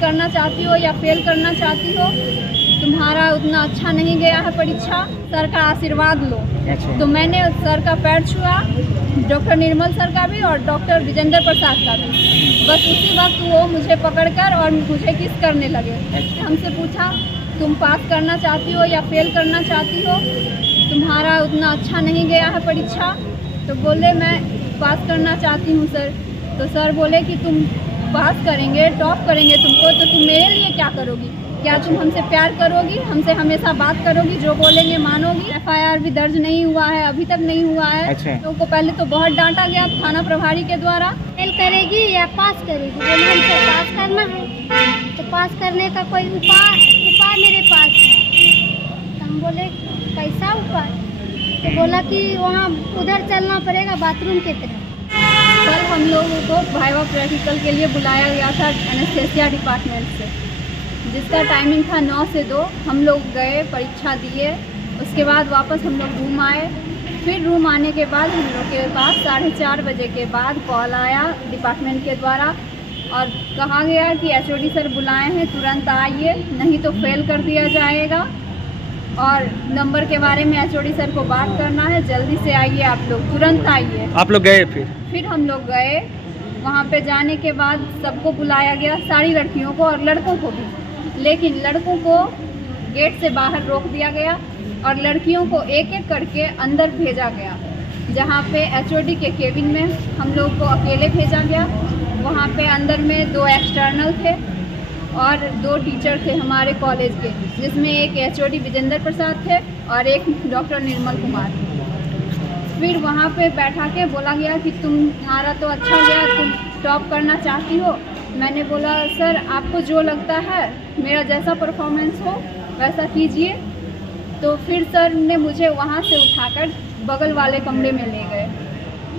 करना चाहती हो या फेल करना चाहती हो, तुम्हारा उतना अच्छा नहीं गया है परीक्षा, सर का आशीर्वाद लो। अच्छा। तो मैंने सर का पैर छुआ, डॉक्टर निर्मल सर का भी और डॉक्टर विजेंद्र प्रसाद का भी। बस उसी वक्त वो मुझे पकड़कर और मुझे किस करने लगे। हमसे पूछा तुम पास करना चाहती हो या फेल करना चाहती हो, तुम्हारा उतना अच्छा नहीं गया है परीक्षा। तो बोले मैं पास करना चाहती हूँ सर। तो सर बोले कि तुम पास करेंगे, टॉप करेंगे तुमको, तो तुम मेरे लिए क्या करोगी? क्या तुम हमसे प्यार करोगी, हमसे हमेशा बात करोगी, जो बोलेंगे मानोगी? FIR भी दर्ज नहीं हुआ है, अभी तक नहीं हुआ है। अच्छा। तो को पहले तो बहुत डांटा गया थाना प्रभारी के द्वारा। फेल करेगी या पास करेगी? बोले हमको पास करना है, तो पास करने का कोई उपाय मेरे पास है। तो हम बोले कैसा उपाय? तो बोला कि वहाँ उधर चलना पड़ेगा बाथरूम की तरफ। कल हम लोगों को वाइवा प्रैक्टिकल के लिए बुलाया गया था एनेस्थेसिया डिपार्टमेंट से, जिसका टाइमिंग था 9 से 2। हम लोग गए, परीक्षा दिए, उसके बाद वापस हम लोग रूम आए। फिर रूम आने के बाद हम लोग के पास 4:30 बजे के बाद कॉल आया डिपार्टमेंट के द्वारा और कहा गया कि HOD सर बुलाए हैं, तुरंत आइए, नहीं तो फेल कर दिया जाएगा और नंबर के बारे में HOD सर को बात करना है, जल्दी से आइए, आप लोग तुरंत आइए। आप लोग गए फिर हम लोग गए। वहाँ पे जाने के बाद सबको बुलाया गया, सारी लड़कियों को और लड़कों को भी, लेकिन लड़कों को गेट से बाहर रोक दिया गया और लड़कियों को एक एक करके अंदर भेजा गया, जहाँ पे HOD के केबिन में हम लोग को अकेले भेजा गया। वहाँ पे अंदर में 2 एक्सटर्नल थे और 2 टीचर थे हमारे कॉलेज के, जिसमें एक HOD विजेंद्र प्रसाद थे और एक डॉक्टर निर्मल कुमार। फिर वहाँ पे बैठा के बोला गया कि तुम्हारा तो अच्छा गया, तुम टॉप करना चाहती हो। मैंने बोला सर आपको जो लगता है, मेरा जैसा परफॉर्मेंस हो वैसा कीजिए। तो फिर सर ने मुझे वहाँ से उठाकर बगल वाले कमरे में ले गए।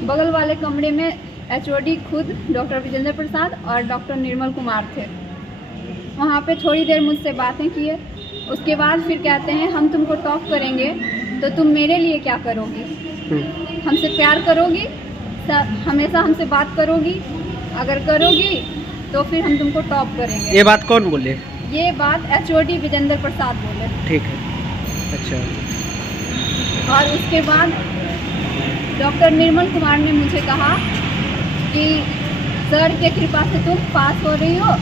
बगल वाले कमरे में HOD खुद डॉक्टर विजेंद्र प्रसाद और डॉक्टर निर्मल कुमार थे। वहाँ पे थोड़ी देर मुझसे बातें किए, उसके बाद फिर कहते हैं हम तुमको टॉप करेंगे तो तुम मेरे लिए क्या करोगी? हमसे प्यार करोगी, हमेशा हमसे बात करोगी? अगर करोगी तो फिर हम तुमको टॉप करेंगे। ये बात कौन बोले? ये बात HOD विजेंद्र प्रसाद बोले। ठीक है। अच्छा। और उसके बाद डॉक्टर निर्मल कुमार ने मुझे कहा कि सर के कृपा से तुम पास हो रही हो,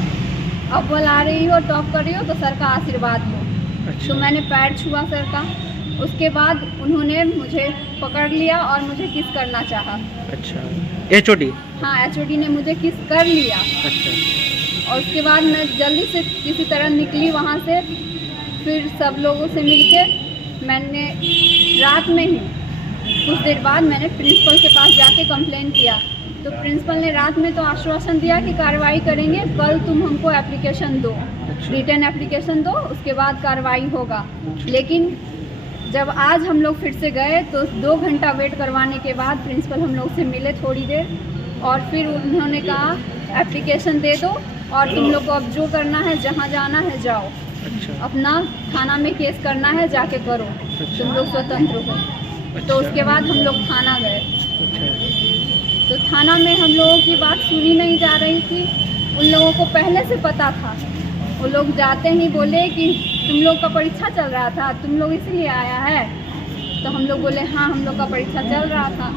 अव्वल आ रही हो, टॉप कर रही हो, तो सर का आशीर्वाद लो। अच्छा। तो मैंने पैर छुआ सर का। उसके बाद उन्होंने मुझे पकड़ लिया और मुझे किस करना चाहा। अच्छा। HOD? हाँ, HOD ने मुझे किस कर लिया। अच्छा। और उसके बाद मैं जल्दी से किसी तरह निकली वहाँ से। फिर सब लोगों से मिलके मैंने रात में ही कुछ देर बाद मैंने प्रिंसिपल के पास जाके कंप्लेन किया। तो प्रिंसिपल ने रात में तो आश्वासन दिया कि कार्रवाई करेंगे, कल तुम हमको एप्लीकेशन दो, रिटन एप्लीकेशन दो, उसके बाद कार्रवाई होगा। लेकिन जब आज हम लोग फिर से गए तो 2 घंटा वेट करवाने के बाद प्रिंसिपल हम लोग से मिले थोड़ी देर और फिर उन्होंने कहा एप्लीकेशन दे दो और तुम लोग को अब जो करना है, जहाँ जाना है जाओ। अच्छा। अपना थाना में केस करना है, जाके करो। अच्छा। तुम लोग स्वतंत्र हो। अच्छा। तो उसके बाद हम लोग थाना गए। अच्छा। तो थाना में हम लोगों की बात सुनी नहीं जा रही थी। उन लोगों को पहले से पता था। वो लोग जाते ही बोले कि तुम लोग का परीक्षा चल रहा था, तुम लोग इसलिए आया है। तो हम लोग बोले हाँ, हम लोग का परीक्षा चल रहा था।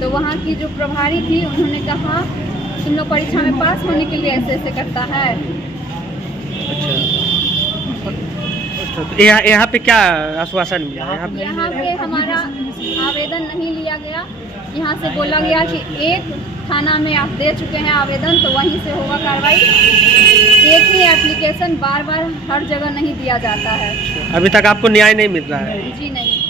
तो वहाँ की जो प्रभारी थी उन्होंने कहा तुम लोग परीक्षा में पास होने के लिए ऐसे ऐसे करता है। अच्छा। तो यहाँ पे क्या आश्वासन मिला? यहाँ पे हमारा आवेदन नहीं लिया गया। यहाँ से बोला गया कि एक थाना में आप दे चुके हैं आवेदन, तो वहीं से होगा कार्रवाई। एक ही एप्लीकेशन बार बार हर जगह नहीं दिया जाता है। अभी तक आपको न्याय नहीं मिल रहा है? जी नहीं।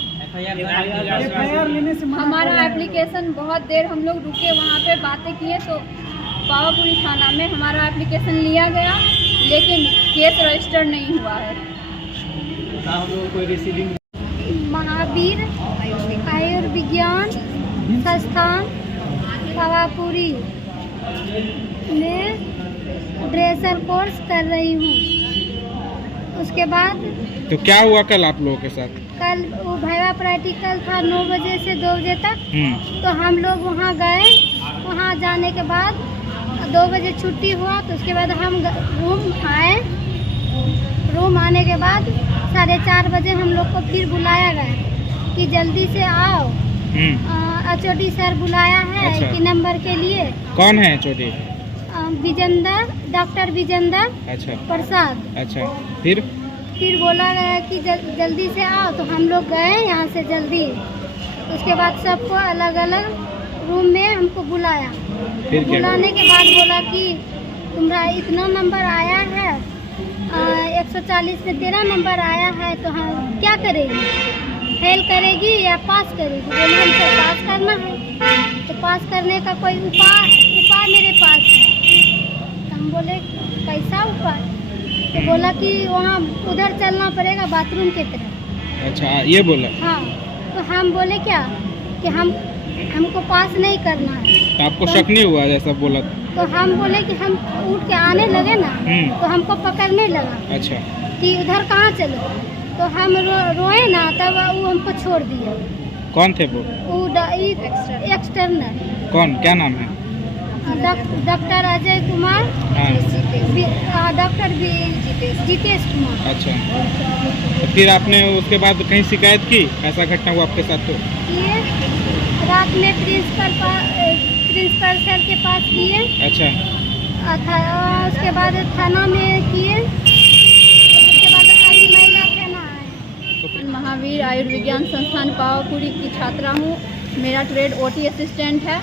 हमारा एप्लीकेशन बहुत देर हम लोग रुके, वहाँ पे बातें किए, तो पावापुरी थाना में हमारा एप्लीकेशन लिया गया, लेकिन केस रजिस्टर नहीं हुआ है। महावीर आयुर्विज्ञान संस्थान पावापुरी में ड्रेसर कोर्स कर रही हूँ। उसके बाद तो क्या हुआ कल आप लोगों के साथ? कल वो वाइवा प्रैक्टिकल था 9 बजे से 2 बजे तक। तो हम लोग वहाँ गए। वहाँ जाने के बाद 2 बजे छुट्टी हुआ, तो उसके बाद हम रूम आए। उसके बाद 4:30 बजे हम लोग को फिर बुलाया गया कि जल्दी से आओ। HOD सर बुलाया है अच्छा। कि नंबर के लिए। कौन है HOD? विजेंदर, डॉक्टर विजेंदर अच्छा प्रसाद। अच्छा, फिर बोला गया कि जल्दी से आओ, तो हम लोग गए यहाँ से जल्दी। उसके बाद सबको अलग अलग रूम में हमको बुलाया। फिर क्या बुलाने के बाद बोला कि तुम्हारा इतना नंबर आया है, 140 में तेरा नंबर आया है, तो हम क्या करेगी, फेल करेगी या पास करेगी? बोले हमको पास करना है, तो पास करने का कोई उपाय मेरे पास है। तो हम बोले कैसा उपाय? तो बोला कि वहाँ उधर चलना पड़ेगा बाथरूम की तरफ। अच्छा, ये बोला? हाँ, तो हम बोले क्या कि हमको पास नहीं करना है। तो आपको शक नहीं हुआ जैसा बोला? तो हम बोले कि हम उठ के आने लगे ना, तो हमको पकड़ने लगा। अच्छा, कि उधर कहाँ चलो, तो हम रोए ना, तब वो हमको छोड़ दिया। कौन थे वो? एक्सटर्नल। कौन, क्या नाम है? डॉक्टर अजय कुमार, हाँ। डॉक्टर जितेश कुमार। अच्छा, तो फिर आपने उसके बाद कहीं शिकायत की, ऐसा घटना हुआ आपके साथ? तो किए, रात में प्रिंसिपल सर के पास किए। अच्छा, उसके बाद थाना में किए। उसके बाद अभी महिला थाना आए। महावीर आयुर्विज्ञान संस्थान पावापुरी की छात्रा हूँ। मेरा ट्रेड OT असिस्टेंट है।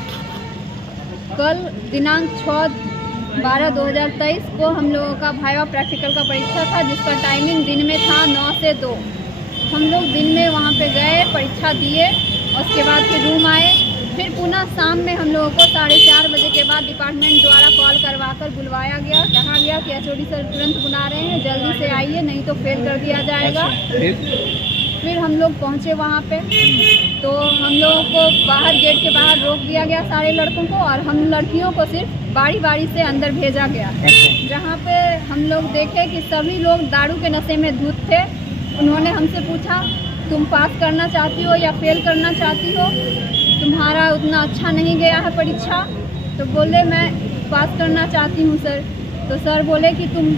कल दिनांक 6/12/2023 को हम लोगों का वाइवा प्रैक्टिकल का परीक्षा था, जिसका टाइमिंग दिन में था 9 से 2। हम लोग दिन में वहाँ पे गए, परीक्षा दिए, उसके बाद फिर रूम आए। फिर पुनः शाम में हम लोगों को 4:30 बजे के बाद डिपार्टमेंट द्वारा कॉल करवाकर बुलवाया गया। कहा गया कि HOD सर तुरंत बुला रहे हैं, जल्दी से आइए, नहीं तो फेल कर दिया जाएगा। अच्छा, फिर हम लोग पहुँचे वहाँ पे, तो हम लोगों को बाहर, गेट के बाहर रोक दिया गया सारे लड़कों को, और हम लड़कियों को सिर्फ बारी बारी से अंदर भेजा गया। अच्छा। जहाँ पे हम लोग देखे कि सभी लोग दारू के नशे में धुत थे। उन्होंने हमसे पूछा, तुम पास करना चाहती हो या फेल करना चाहती हो? तुम्हारा उतना अच्छा नहीं गया है परीक्षा? तो बोले मैं पास करना चाहती हूँ सर। तो सर बोले कि तुम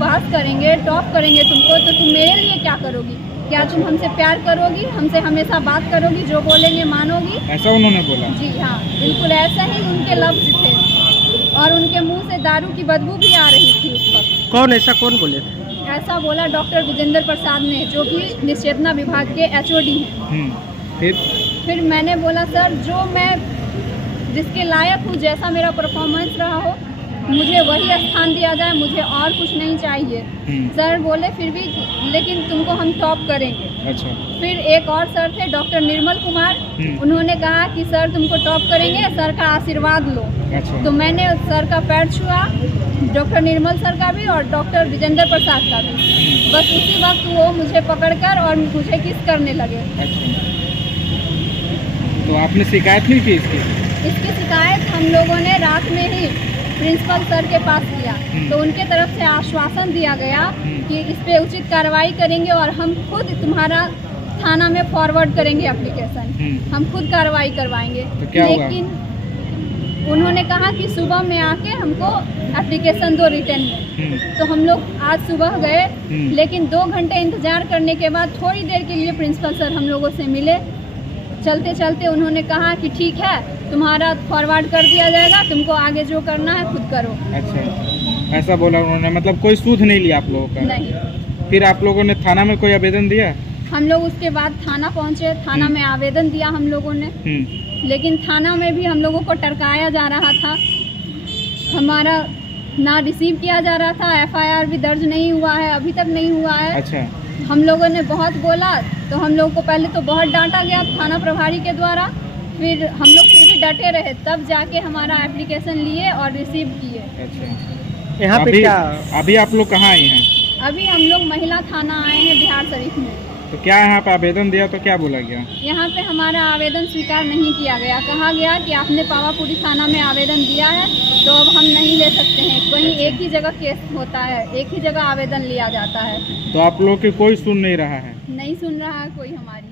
पास करेंगे, टॉप करेंगे तुमको, तो तुम मेरे लिए क्या करोगी? क्या तुम हमसे प्यार करोगी, हमसे हमेशा बात करोगी, जो बोलेंगे मानोगी? ऐसा उन्होंने बोला? जी हाँ, बिल्कुल ऐसा ही उनके लफ्ज थे, और उनके मुंह से दारू की बदबू भी आ रही थी उस वक्त। कौन बोले थे? ऐसा बोला डॉक्टर विजेंद्र प्रसाद ने, जो कि निश्चेतना विभाग के HOD हैं। फिर मैंने बोला सर, जो मैं जिसके लायक हूँ, जैसा मेरा परफॉर्मेंस रहा हो, मुझे वही स्थान दिया जाए, मुझे और कुछ नहीं चाहिए। सर बोले फिर भी, लेकिन तुमको हम टॉप करेंगे। अच्छा। फिर एक और सर थे, डॉक्टर निर्मल कुमार, उन्होंने कहा कि सर तुमको टॉप करेंगे, सर का आशीर्वाद लो। अच्छा। तो मैंने सर का पैर छुआ, डॉक्टर निर्मल सर का भी और डॉक्टर विजेंद्र प्रसाद का भी। बस उसी वक्त वो मुझे पकड़कर और मुझे किस करने लगे। अच्छा। तो आपने शिकायत नहीं की इसकी शिकायत हम लोगों ने रात में ही प्रिंसिपल सर के पास किया, तो उनके तरफ से आश्वासन दिया गया कि इस पे उचित कार्रवाई करेंगे और हम खुद तुम्हारा थाना में फॉरवर्ड करेंगे एप्लीकेशन, हम खुद कार्रवाई करवाएंगे। तो क्या लेकिन उन्होंने कहा कि सुबह में आके हमको एप्लीकेशन दो रिटर्न में। तो हम लोग आज सुबह गए, लेकिन 2 घंटे इंतजार करने के बाद थोड़ी देर के लिए प्रिंसिपल सर हम लोगों से मिले। चलते चलते उन्होंने कहा कि ठीक है, तुम्हारा फॉरवर्ड कर दिया जाएगा, तुमको आगे जो करना है खुद करो। अच्छा, ऐसा बोला उन्होंने? मतलब कोई सूद नहीं लिया आप लोगों का? नहीं। फिर आप लोगों ने थाना में कोई आवेदन दिया? हम लोग उसके बाद थाना पहुंचे, थाना में आवेदन दिया हम लोगों ने, लेकिन थाना में भी हम लोगों को टरकाया जा रहा था, हमारा ना रिसीव किया जा रहा था, FIR भी दर्ज नहीं हुआ है, अभी तक नहीं हुआ है। अच्छा। हम लोगों ने बहुत बोला, तो हम लोगों को पहले तो बहुत डांटा गया थाना प्रभारी के द्वारा, फिर हम लोग फिर भी डटे रहे, तब जाके हमारा एप्लीकेशन लिए और रिसीव किए। अच्छा। यहाँ पे क्या अभी आप लोग कहाँ आए हैं? अभी हम लोग महिला थाना आए हैं बिहार शरीफ में। तो क्या यहाँ पे आवेदन दिया तो क्या बोला गया? यहाँ पे हमारा आवेदन स्वीकार नहीं किया गया, कहा गया कि आपने पावापुरी थाना में आवेदन दिया है तो अब हम नहीं ले सकते हैं, कहीं एक ही जगह केस होता है, एक ही जगह आवेदन लिया जाता है। तो आप लोग की कोई सुन नहीं रहा है? नहीं सुन रहा है कोई हमारी।